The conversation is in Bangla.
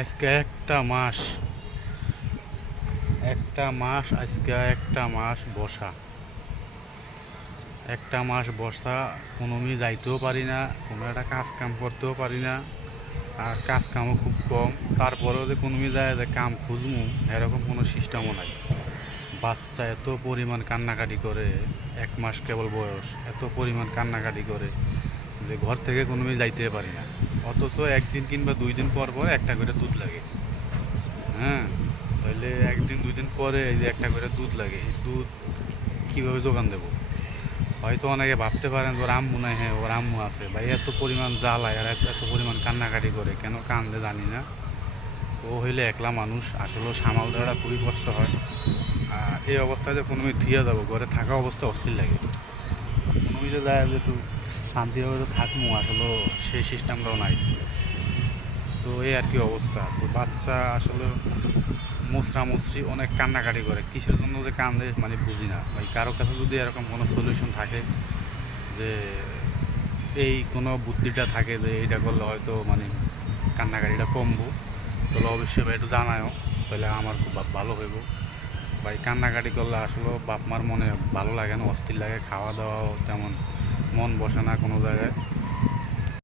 আজকে একটা মাস আজকে একটা মাস বসা, একটা মাস বসা। কোনোমি যাইতেও পারি না, কোনো একটা কাজ কাম করতেও পারি না, আর কাজ কামও খুব কম। তারপরেও যে কোনোমি যায় যে কাম খুঁজমু, এরকম কোনো সিস্টেমও নাই। বাচ্চা এত পরিমাণ কান্নাকাটি করে, 1 মাস কেবল বয়স, এত পরিমাণ কান্নাকাটি করে যে ঘর থেকে কোনোমি যাইতে পারি না। অথচ একদিন কিংবা 2 দিন পর পর একটা করে দুধ লাগে। হ্যাঁ, তাহলে একদিন 2 দিন পরে এই যে একটা করে দুধ লাগে, এই দুধ কীভাবে যোগান দেবো? হয়তো অনেকে ভাবতে পারেন ওর আম্মু নাই, হ্যাঁ ওর আম্মু আছে ভাই। এত পরিমাণ জ্বালায় আর এত এত পরিমাণ কান্নাকাটি করে কেন কান্দে জানি না। ও হইলে একলা মানুষ, আসলেও সামাল দেওয়াটা খুবই কষ্ট হয়। আর এই অবস্থায় যে কোনো থিয়ে যাবো, ঘরে থাকা অবস্থা অস্থির লাগে। কোনো যে যায় যে একটু শান্তিভাবে তো থাকবো, আসলেও সেই সিস্টেমটাও নাই। তো এই আর কি অবস্থা। তো বাচ্চা আসলে মুসরা মুসরি অনেক কান্নাকাটি করে, কিসের জন্য যে কান্দে মানে বুঝি না ভাই। কারো কাছে যদি এরকম কোনো সলিউশন থাকে, যে এই কোনো বুদ্ধিটা থাকে যে এইটা করলে হয়তো মানে কান্নাকাটিটা কমবো, তাহলে অবশ্যই ভাই একটু জানায়ও, তাহলে আমার খুব ভালো হইব ভাই। কান্নাকাটি করলে আসলে বাপ মার মনে ভালো লাগে না, অস্থির লাগে। খাওয়া দাওয়াও তেমন মন বসে না কোনো জায়গায়।